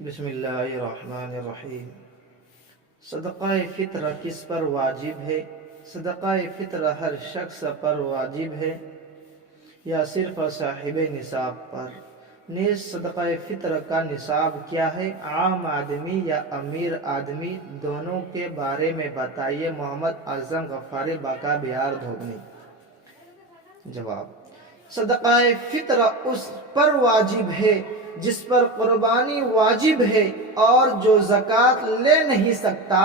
بسم اللہ الرحمن الرحیم۔ صدقہ فطر کس پر واجب ہے؟ صدقہ فطر ہر شخص پر واجب ہے یا صرف صاحب نصاب پر؟ نیز صدقہ فطر کا نصاب کیا ہے؟ عام آدمی یا امیر آدمی دونوں کے بارے میں بتائیے۔ محمد اعظم غفاری، باقا، بہار، دھوبنی۔ جواب: صدقہ فطر اس پر واجب ہے جس پر قربانی واجب ہے اور جو زکوٰۃ لے نہیں سکتا،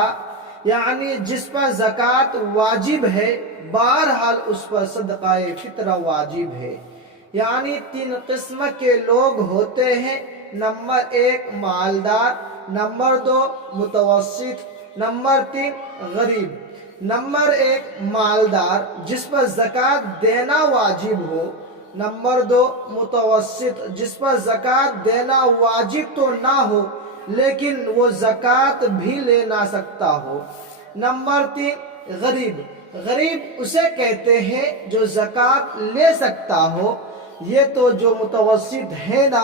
یعنی جس پر زکوٰۃ واجب ہے بہرحال اس پر صدقہ فطر واجب ہے۔ یعنی تین قسم کے لوگ ہوتے ہیں: نمبر 1 مالدار، نمبر 2 متوسط، نمبر 3 غریب۔ نمبر 1 مالدار جس پر زکوٰۃ دینا واجب ہو، نمبر 2 متوسط جس پر زکوٰۃ دینا واجب تو نہ ہو لیکن وہ زکوٰۃ بھی لے نہ سکتا ہو، نمبر 3 غریب۔ غریب اسے کہتے ہیں جو زکوٰۃ لے سکتا ہو۔ یہ تو جو متوسط ہے نا،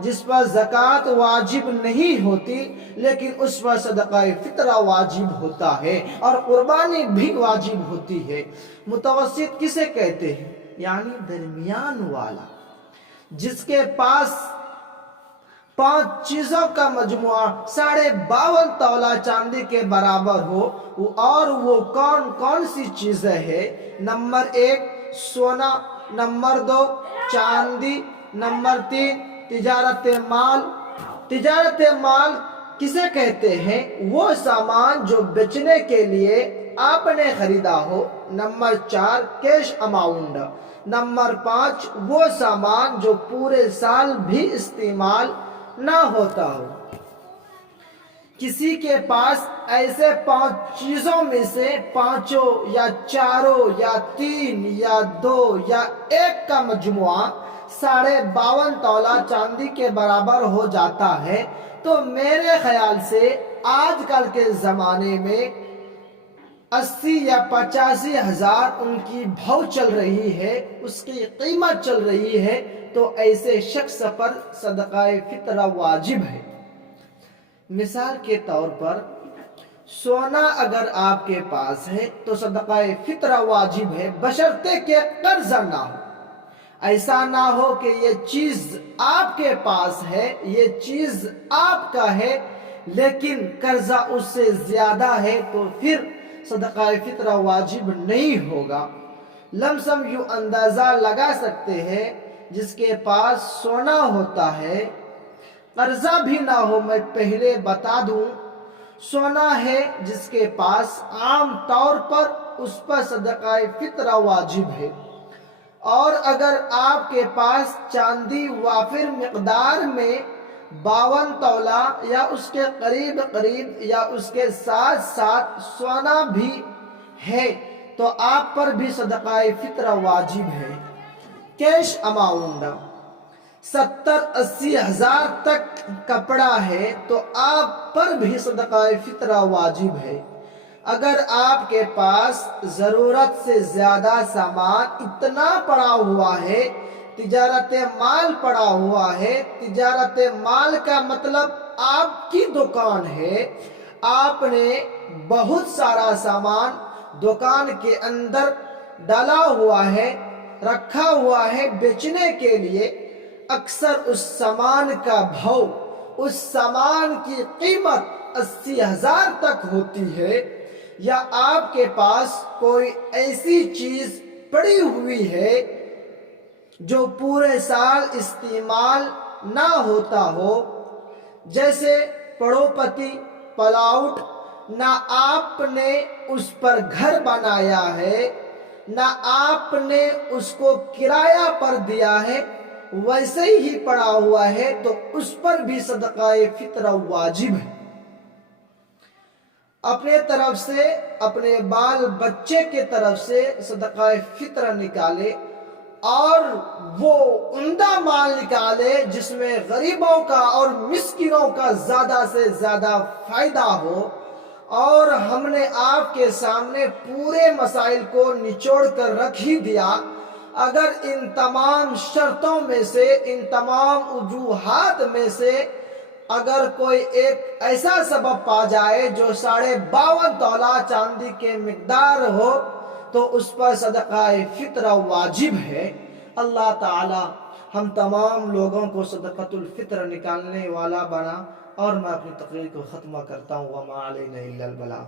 جس پر زکوٰۃ واجب نہیں ہوتی لیکن اس پر صدقہ فطر واجب ہوتا ہے اور قربانی بھی واجب ہوتی ہے۔ متوسط کسے کہتے ہیں؟ یعنی درمیان والا، جس کے پاس 5 چیزوں کا مجموعہ 52.5 تولہ چاندی کے برابر ہو۔ اور وہ کون کون سی چیزیں ہیں؟ نمبر 1 سونا، نمبر 2 چاندی، نمبر 3 تجارت مال۔ تجارت مال کسے کہتے ہیں؟ وہ سامان جو بیچنے کے لیے آپ نے خریدا ہو۔ نمبر 4 کیش اماؤنٹ۔ نمبر 5 وہ سامان جو پورے سال بھی استعمال نہ ہوتا ہو۔ کسی کے پاس ایسے 5 چیزوں میں سے 5 یا 4 یا 3 یا 2 یا 1 کا مجموعہ 52.5 تولہ چاندی کے برابر ہو جاتا ہے تو میرے خیال سے آج کل کے زمانے میں 80 یا 85 ہزار ان کی بھاؤ چل رہی ہے، اس کی قیمت چل رہی ہے، تو ایسے شخص پر صدقہ فطر واجب ہے۔ مثال کے طور پر سونا اگر آپ کے پاس ہے تو صدقہ فطر واجب ہے، بشرطے کہ قرض نہ ہو۔ ایسا نہ ہو کہ یہ چیز آپ کے پاس ہے، یہ چیز آپ کا ہے لیکن قرضہ اس سے زیادہ ہے تو پھر صدقہ فطر واجب نہیں ہوگا۔ لم سم یوں اندازہ لگا سکتے ہیں، جس کے پاس سونا ہوتا ہے، قرضہ بھی نہ ہو، میں پہلے بتا دوں، سونا ہے جس کے پاس عام طور پر اس پر صدقہ فطر واجب ہے۔ اور اگر آپ کے پاس چاندی وافر مقدار میں 52 تولہ یا اس کے قریب یا اس کے ساتھ ساتھ سونا بھی ہے تو آپ پر بھی صدقہ فطر واجب ہے۔ کیش اماؤنٹ 70-80 ہزار تک کپڑا ہے تو آپ پر بھی صدقہ فطر واجب ہے۔ اگر آپ کے پاس ضرورت سے زیادہ سامان اتنا پڑا ہوا ہے، تجارت مال پڑا ہوا ہے، تجارت مال کا مطلب آپ کی دکان ہے، آپ نے بہت سارا سامان دکان کے اندر ڈالا ہوا ہے، رکھا ہوا ہے بیچنے کے لیے، اکثر اس سامان کا بھاؤ، اس سامان کی قیمت 80 ہزار تک ہوتی ہے، یا آپ کے پاس کوئی ایسی چیز پڑی ہوئی ہے جو پورے سال استعمال نہ ہوتا ہو، جیسے پڑوپتی، پلاؤٹ، نہ آپ نے اس پر گھر بنایا ہے نہ آپ نے اس کو کرایہ پر دیا ہے، ویسے ہی پڑا ہوا ہے تو اس پر بھی صدقہ فطر واجب ہے۔ اپنے طرف سے، اپنے بال بچے کے طرف سے صدقہ فطر نکالے اور وہ عمدہ مال نکالے جس میں غریبوں کا اور مسکینوں کا زیادہ سے زیادہ فائدہ ہو۔ اور ہم نے آپ کے سامنے پورے مسائل کو نچوڑ کر رکھ ہی دیا۔ اگر ان تمام شرطوں میں سے، ان تمام وجوہات میں سے اگر کوئی ایک ایسا سبب پا جائے جو 52.5 تولہ چاندی کے مقدار ہو تو اس پر صدقہ فطرہ واجب ہے۔ اللہ تعالی ہم تمام لوگوں کو صدقۃ الفطر نکالنے والا بنا، اور میں اپنی تقریر کو ختمہ کرتا ہوں۔ وما علینا الا البلاغ۔